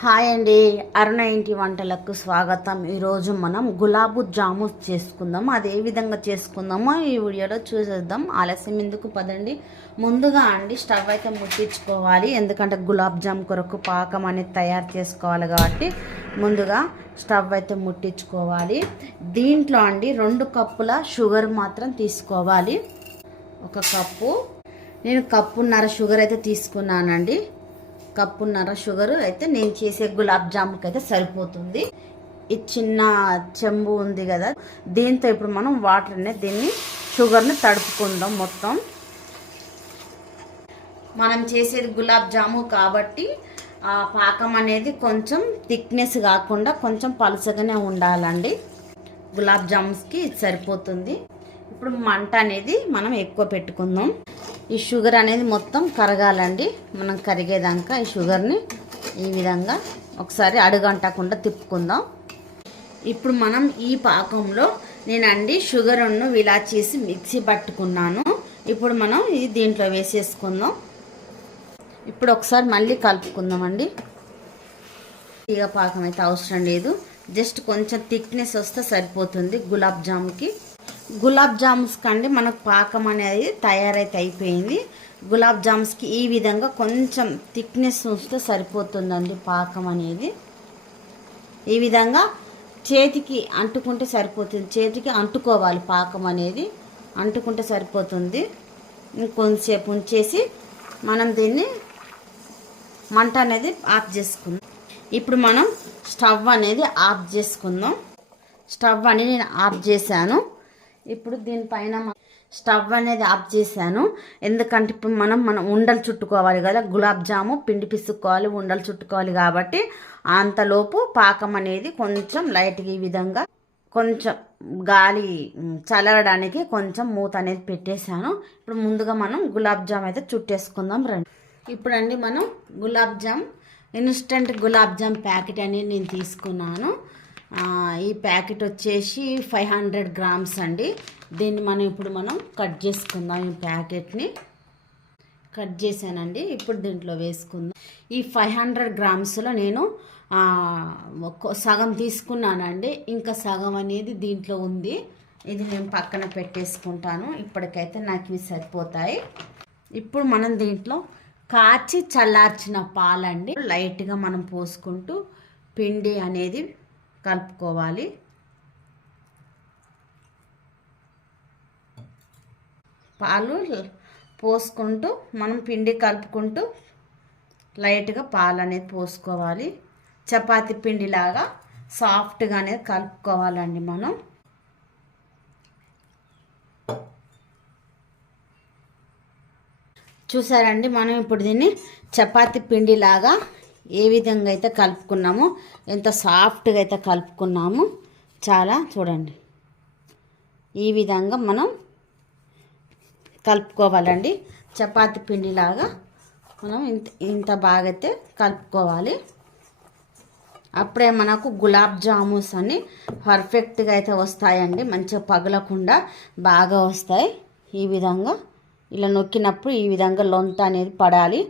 Hi అండి, అరుణ ఇంటి వంటలకు స్వాగతం. ఈరోజు మనం గులాబు జాము చేసుకుందాం. అది ఏ విధంగా చేసుకుందామో ఈ వీడియోలో చూసేద్దాం. ఆలస్యం ఎందుకు, పదండి. ముందుగా అండి స్టవ్ అయితే ముట్టించుకోవాలి. ఎందుకంటే గులాబ్ జామ్ కొరకు పాకం అనేది తయారు చేసుకోవాలి కాబట్టి ముందుగా స్టవ్ అయితే ముట్టించుకోవాలి. దీంట్లో అండి 2 కప్పుల షుగర్ మాత్రం తీసుకోవాలి. 1 కప్పు, నేను కప్పున్నర షుగర్ అయితే తీసుకున్నానండి. కప్పున్నర షుగర్ అయితే నేను చేసే గులాబ్ జాముకి అయితే సరిపోతుంది. ఈ చిన్న చెంబు ఉంది కదా, దీంతో ఇప్పుడు మనం వాటర్ అనేది దీన్ని షుగర్ని తడుపుకుందాం. మొత్తం మనం చేసేది గులాబ్ జాము కాబట్టి ఆ పాకం అనేది కొంచెం థిక్నెస్ కాకుండా కొంచెం పలుచగానే ఉండాలండి. గులాబ్ జామ్స్కి ఇది సరిపోతుంది. ఇప్పుడు మంట అనేది మనం ఎక్కువ పెట్టుకుందాం. ఈ షుగర్ అనేది మొత్తం కరగాలండి. మనం కరిగేదాకా ఈ షుగర్ని ఈ విధంగా ఒకసారి అడుగంటకుండా తిప్పుకుందాం. ఇప్పుడు మనం ఈ పాకంలో నేనండి షుగర్ను ఇలా చేసి మిక్సీ పట్టుకున్నాను. ఇప్పుడు మనం ఇది దీంట్లో వేసేసుకుందాం. ఇప్పుడు ఒకసారి మళ్ళీ కలుపుకుందామండి. ఇక పాకం అయితే అవసరం లేదు, జస్ట్ కొంచెం థిక్నెస్ వస్తే సరిపోతుంది గులాబ్ జాముకి. గులాబ్ జామ్స్ కండి మనకు పాకం అనేది తయారైతే అయిపోయింది. గులాబ్ జామ్స్కి ఈ విధంగా కొంచెం థిక్నెస్ వస్తే సరిపోతుందండి పాకం అనేది. ఈ విధంగా చేతికి అంటుకుంటే సరిపోతుంది. చేతికి అంటుకోవాలి పాకం అనేది, అంటుకుంటే సరిపోతుంది. ఇంకొంచెంసేపు ఉంచేసి మనం దీన్ని మంట అనేది ఆఫ్ చేసుకుందాం. ఇప్పుడు మనం స్టవ్ అనేది ఆఫ్ చేసుకుందాం. స్టవ్ అనేది నేను ఆఫ్ చేశాను. ఇప్పుడు దీనిపైన స్టవ్ అనేది ఆఫ్ చేశాను. ఎందుకంటే ఇప్పుడు మనం ఉండలు చుట్టుకోవాలి కదా, గులాబ్ జాము పిండి పిసుక్కోవాలి, ఉండలు చుట్టుకోవాలి కాబట్టి అంతలోపు పాకం అనేది కొంచెం లైట్గా ఈ విధంగా కొంచెం గాలి చల్లడానికి కొంచెం మూత అనేది పెట్టేశాను. ఇప్పుడు ముందుగా మనం గులాబ్ జామ్ అయితే చుట్టేసుకుందాం రండి. ఇప్పుడండి మనం గులాబ్ జామ్ ఇన్స్టెంట్ గులాబ్ జామ్ ప్యాకెట్ అనేది నేను తీసుకున్నాను. ఈ ప్యాకెట్ వచ్చేసి 500 గ్రామ్స్ అండి. దీన్ని ఇప్పుడు మనం కట్ చేసుకుందాం. ఈ ప్యాకెట్ని కట్ చేశానండి. ఇప్పుడు దీంట్లో వేసుకుందాం. ఈ 500 గ్రామ్స్లో నేను సగం తీసుకున్నానండి. ఇంకా సగం అనేది దీంట్లో ఉంది. ఇది నేను పక్కన పెట్టేసుకుంటాను. ఇప్పటికైతే నాకు ఇవి సరిపోతాయి. ఇప్పుడు మనం దీంట్లో కాచి చల్లార్చిన పాలండి లైట్గా మనం పోసుకుంటూ పిండి అనేది కలుపుకోవాలి. పాలు పోసుకుంటూ మనం పిండి కలుపుకుంటూ లైట్గా పాలు అనేది పోసుకోవాలి. చపాతీ పిండిలాగా సాఫ్ట్గా అనేది కలుపుకోవాలండి మనం. చూసారండి, మనం ఇప్పుడు దీన్ని చపాతీ పిండిలాగా ఏ విధంగా అయితే కలుపుకున్నామో, ఎంత సాఫ్ట్గా అయితే కలుపుకున్నామో చాలా చూడండి. ఈ విధంగా మనం కలుపుకోవాలండి. చపాతీ పిండిలాగా మనం ఇంత బాగా అయితే కలుపుకోవాలి. అప్పుడే మనకు గులాబ్ జామున్స్ అన్ని పర్ఫెక్ట్గా అయితే వస్తాయండి. మంచిగా పగలకుండా బాగా వస్తాయి. ఈ విధంగా ఇలా నొక్కినప్పుడు ఈ విధంగా లొంత అనేది పడాలి.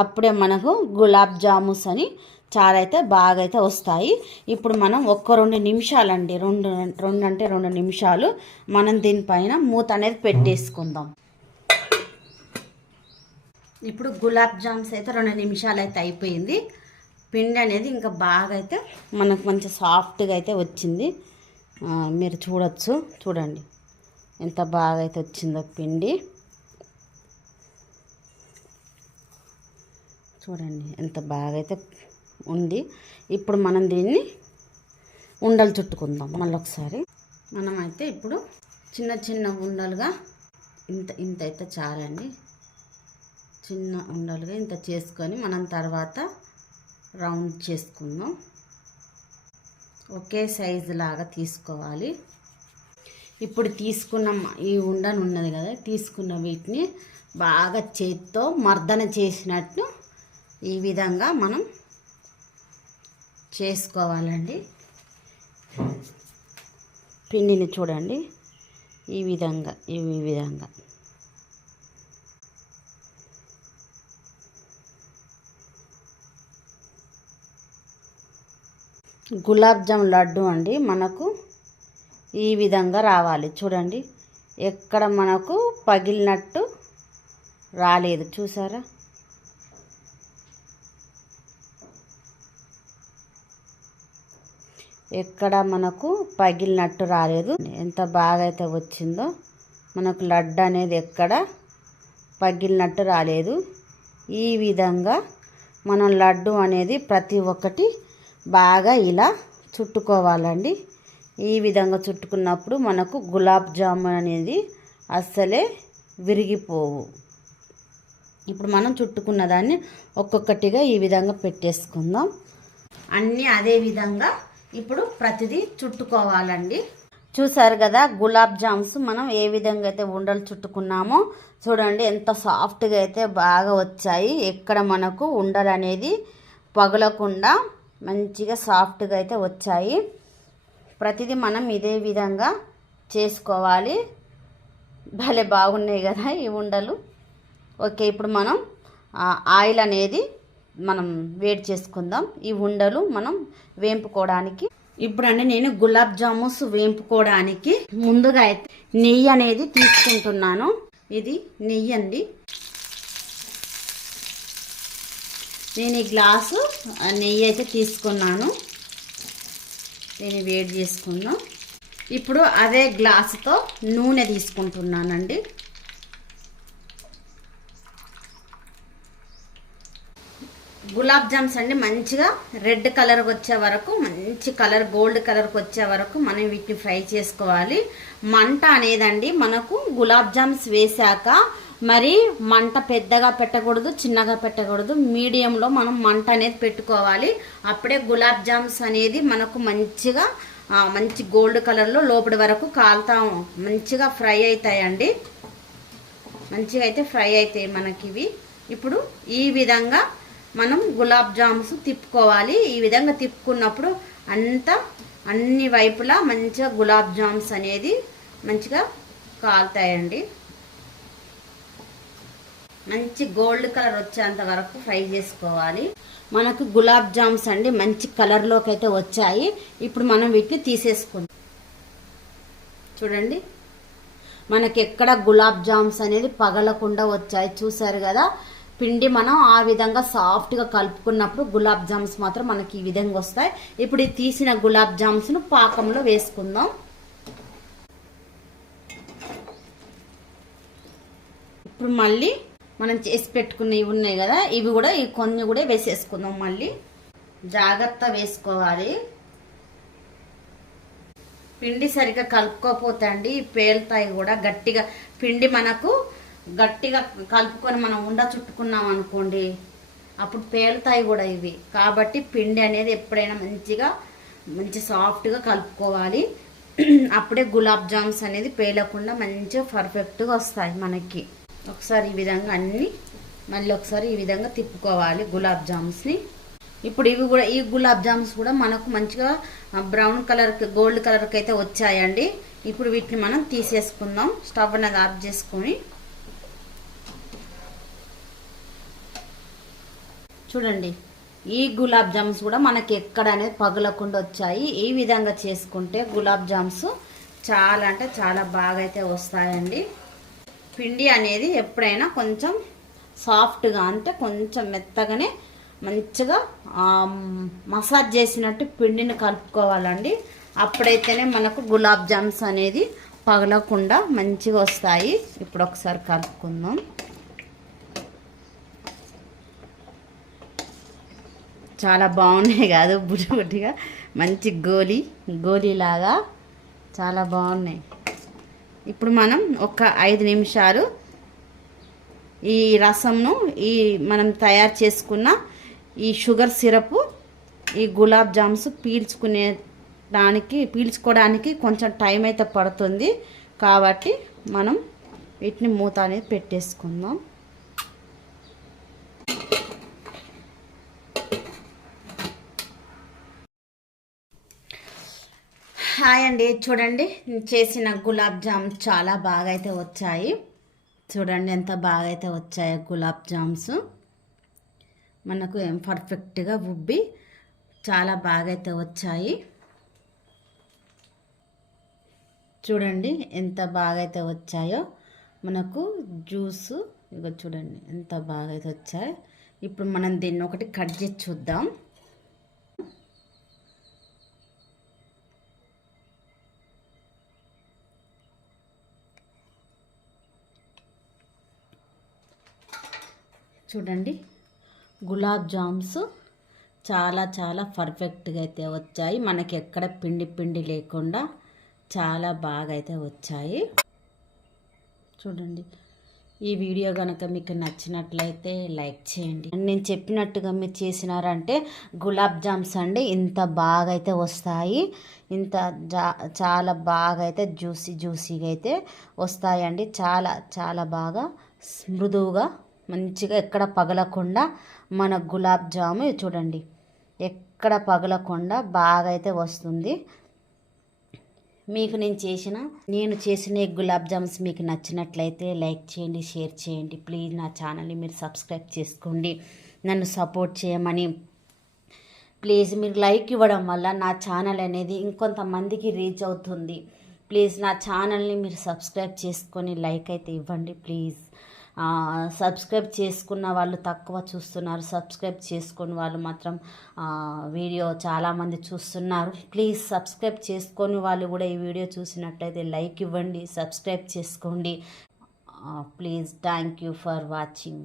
అప్పుడే మనకు గులాబ్ జామున్స్ అని చాలా అయితే బాగా అయితే వస్తాయి. ఇప్పుడు మనం 1-2 నిమిషాలండి, 2 నిమిషాలు మనం దీనిపైన మూత అనేది పెట్టేసుకుందాం. ఇప్పుడు గులాబ్ జామ్స్ అయితే 2 నిమిషాలు అయితే అయిపోయింది. పిండి అనేది ఇంకా బాగా అయితే మనకు మంచి సాఫ్ట్గా అయితే వచ్చింది. మీరు చూడొచ్చు, చూడండి ఎంత బాగా అయితే వచ్చిందో పిండి. చూడండి ఎంత బాగా అయితే ఉంది. ఇప్పుడు మనం దీన్ని ఉండలు చుట్టుకుందాం. మళ్ళీ ఒకసారి మనం అయితే ఇప్పుడు చిన్న చిన్న ఉండలుగా ఇంత అయితే చాలండి. చిన్న ఉండలుగా ఇంత చేసుకొని మనం తర్వాత రౌండ్ చేసుకుందాం. ఒకే సైజు లాగా తీసుకోవాలి. ఇప్పుడు తీసుకున్న ఈ ఉండను ఉన్నది కదా, తీసుకున్న వీటిని బాగా చేతితో మర్దన చేసినట్టు ఈ విధంగా మనం చేసుకోవాలండి. పిండిని చూడండి ఈ విధంగా గులాబ్ జామ్ లడ్డు అండి మనకు ఈ విధంగా రావాలి. చూడండి, ఎక్కడ మనకు పగిలినట్టు రాలేదు, చూసారా? ఎక్కడ మనకు పగిలినట్టు రాలేదు. ఎంత బాగా అయితే వచ్చిందో, మనకు లడ్డు అనేది ఎక్కడ పగిలినట్టు రాలేదు. ఈ విధంగా మనం లడ్డు అనేది ప్రతి ఒక్కటి బాగా ఇలా చుట్టుకోవాలండి. ఈ విధంగా చుట్టుకున్నప్పుడు మనకు గులాబ్ జామున్ అనేది అస్సలే విరిగిపోవు. ఇప్పుడు మనం చుట్టుకున్న దాన్ని ఒక్కొక్కటిగా ఈ విధంగా పెట్టేసుకుందాం. అన్నీ అదే విధంగా ఇప్పుడు ప్రతిదీ చుట్టుకోవాలండి. చూసారు కదా గులాబ్ జామ్స్ మనం ఏ విధంగా అయితే ఉండలు చుట్టుకున్నామో చూడండి, ఎంత సాఫ్ట్గా అయితే బాగా వచ్చాయి. ఎక్కడ మనకు ఉండలు అనేది పగలకుండా మంచిగా సాఫ్ట్గా అయితే వచ్చాయి. ప్రతిదీ మనం ఇదే విధంగా చేసుకోవాలి. భలే బాగున్నాయి కదా ఈ ఉండలు. ఓకే, ఇప్పుడు మనం ఆయిల్ అనేది మనం వేడి చేసుకుందాం. ఈ ఉండలు మనం వేంపుకోవడానికి ఇప్పుడండి నేను గులాబ్ జామున్స్ వేంపుకోవడానికి ముందుగా అయితే నెయ్యి అనేది తీసుకుంటున్నాను. ఇది నెయ్యి అండి. నేను ఈ గ్లాసు నెయ్యి అయితే తీసుకున్నాను. నేను వేడి చేసుకుందాం. ఇప్పుడు అదే గ్లాసుతో నూనె తీసుకుంటున్నానండి. గులాబ్ జామ్స్ అండి మంచిగా రెడ్ కలర్కి వచ్చే వరకు, మంచి కలర్ గోల్డ్ కలర్కి వచ్చే వరకు మనం వీటిని ఫ్రై చేసుకోవాలి. మంట అనేదండి మనకు గులాబ్ జామ్స్ వేసాక మరి మంట పెద్దగా పెట్టకూడదు, చిన్నగా పెట్టకూడదు, మీడియంలో మనం మంట అనేది పెట్టుకోవాలి. అప్పుడే గులాబ్ జామ్స్ అనేది మనకు మంచిగా మంచి గోల్డ్ కలర్లో లోపలి వరకు కాలుతా మంచిగా ఫ్రై అవుతాయండి. మంచిగా అయితే ఫ్రై అవుతాయి మనకి ఇవి. ఇప్పుడు ఈ విధంగా మనం గులాబ్ జామ్స్ తిప్పుకోవాలి. ఈ విధంగా తిప్పుకున్నప్పుడు అన్ని వైపులా మంచిగా గులాబ్ జామ్స్ అనేది మంచిగా కాలుతాయండి. మంచి గోల్డ్ కలర్ వచ్చేంత వరకు ఫ్రై చేసుకోవాలి. మనకు గులాబ్ జామ్స్ అండి మంచి కలర్లోకి అయితే వచ్చాయి. ఇప్పుడు మనం వీటిని తీసేసుకుందాం. చూడండి, మనకి ఎక్కడ గులాబ్ జామ్స్ అనేది పగలకుండా వచ్చాయి. చూసారు కదా, పిండి మనం ఆ విధంగా సాఫ్ట్గా కలుపుకున్నప్పుడు గులాబ్ జామ్స్ మాత్రం మనకి ఈ విధంగా వస్తాయి. ఇప్పుడు ఈ తీసిన గులాబ్ జామ్స్ను పాకంలో వేసుకుందాం. ఇప్పుడు మళ్ళీ మనం చేసి పెట్టుకున్న ఇవి ఉన్నాయి కదా, ఇవి కూడా ఈ కొన్ని కూడా వేసేసుకుందాం. మళ్ళీ జాగ్రత్త వేసుకోవాలి. పిండి సరిగ్గా కలుపుకోకపోతే అండి పేలుతాయి కూడా. గట్టిగా పిండి మనకు గట్టిగా కలుపుకొని మనం ఉండ చుట్టుకున్నాం అనుకోండి, అప్పుడు పేలుతాయి కూడా ఇవి. కాబట్టి పిండి అనేది ఎప్పుడైనా మంచి సాఫ్ట్గా కలుపుకోవాలి. అప్పుడే గులాబ్ జామ్స్ అనేది పేలకుండా మంచిగా పర్ఫెక్ట్గా వస్తాయి మనకి. ఒకసారి ఈ విధంగా అన్నీ మళ్ళీ ఒకసారి ఈ విధంగా తిప్పుకోవాలి గులాబ్ జామ్స్ని. ఇప్పుడు ఇవి కూడా ఈ గులాబ్ జామ్స్ కూడా మనకు మంచిగా బ్రౌన్ కలర్కి గోల్డ్ కలర్కి అయితే వచ్చాయండి. ఇప్పుడు వీటిని మనం తీసేసుకుందాం. స్టవ్ అనేది ఆఫ్ చేసుకొని చూడండి, ఈ గులాబ్ జామ్స్ కూడా మనకి ఎక్కడ అనేది పగలకుండా వచ్చాయి. ఈ విధంగా చేసుకుంటే గులాబ్ జామ్స్ చాలా అంటే చాలా బాగా అయితే వస్తాయండి. పిండి అనేది ఎప్పుడైనా కొంచెం సాఫ్ట్గా అంటే కొంచెం మెత్తగానే మంచిగా మసాజ్ చేసినట్టు పిండిని కలుపుకోవాలండి. అప్పుడైతేనే మనకు గులాబ్ జామ్స్ అనేది పగలకుండా మంచిగా వస్తాయి. ఇప్పుడు ఒకసారి కలుపుకుందాం. చాలా బాగున్నాయి కాదు, బుడ్డిగా మంచి గోలీలాగా చాలా బాగున్నాయి. ఇప్పుడు మనం ఒక 5 నిమిషాలు ఈ రసంను మనం తయారు చేసుకున్న ఈ షుగర్ సిరప్ ఈ గులాబ్ జామ్స్ పీల్చుకోవడానికి కొంచెం టైం అయితే పడుతుంది. కాబట్టి మనం వీటిని మూత అనేది పెట్టేసుకుందాం. హాయ్ అండి, చూడండి చేసిన గులాబ్ జామ్ చాలా బాగా అయితే వచ్చాయి. చూడండి ఎంత బాగా అయితే వచ్చాయి గులాబ్ జామ్స్. మనకు పర్ఫెక్ట్గా ఉబ్బి చాలా బాగా అయితే వచ్చాయి. చూడండి ఎంత బాగా అయితే వచ్చాయో మనకు జ్యూస్. ఇగో చూడండి ఎంత బాగా అయితే వచ్చాయి. ఇప్పుడు మనం దీన్ని ఒకటి కట్ చేసి చూద్దాం. చూడండి గులాబ్ జామ్స్ చాలా చాలా పర్ఫెక్ట్గా అయితే వచ్చాయి. మనకి ఎక్కడ పిండి పిండి లేకుండా చాలా బాగా అయితే వచ్చాయి. చూడండి ఈ వీడియో కనుక మీకు నచ్చినట్లయితే లైక్ చేయండి. నేను చెప్పినట్టుగా మీరు చేసినారంటే గులాబ్ జామ్స్ అండి ఇంత బాగా అయితే వస్తాయి. ఇంత చాలా బాగా అయితే జ్యూసీగా అయితే వస్తాయండి. చాలా చాలా బాగా మృదువుగా మంచిగా ఎక్కడ పగలకుండా మన గులాబ్ జాము చూడండి ఎక్కడ పగలకుండా బాగా అయితే వస్తుంది. మీకు నేను చేసిన గులాబ్ జామ్స్ మీకు నచ్చినట్లయితే లైక్ చేయండి, షేర్ చేయండి. ప్లీజ్ నా ఛానల్ని మీరు సబ్స్క్రైబ్ చేసుకోండి, నన్ను సపోర్ట్ చేయమని. ప్లీజ్ మీరు లైక్ ఇవ్వడం వల్ల నా ఛానల్ అనేది ఇంకొంతమందికి రీచ్ అవుతుంది. ప్లీజ్ నా ఛానల్ని మీరు సబ్స్క్రైబ్ చేసుకొని లైక్ అయితే ఇవ్వండి ప్లీజ్. సబ్స్క్రైబ్ చేసుకున్న వాళ్ళు తక్కువ చూస్తున్నారు, సబ్స్క్రైబ్ చేసుకుని వాళ్ళు మాత్రం వీడియో చాలామంది చూస్తున్నారు. ప్లీజ్ సబ్స్క్రైబ్ చేసుకొని వాళ్ళు కూడా ఈ వీడియో చూసినట్లయితే లైక్ ఇవ్వండి, సబ్స్క్రైబ్ చేసుకోండి please. Thank you for watching.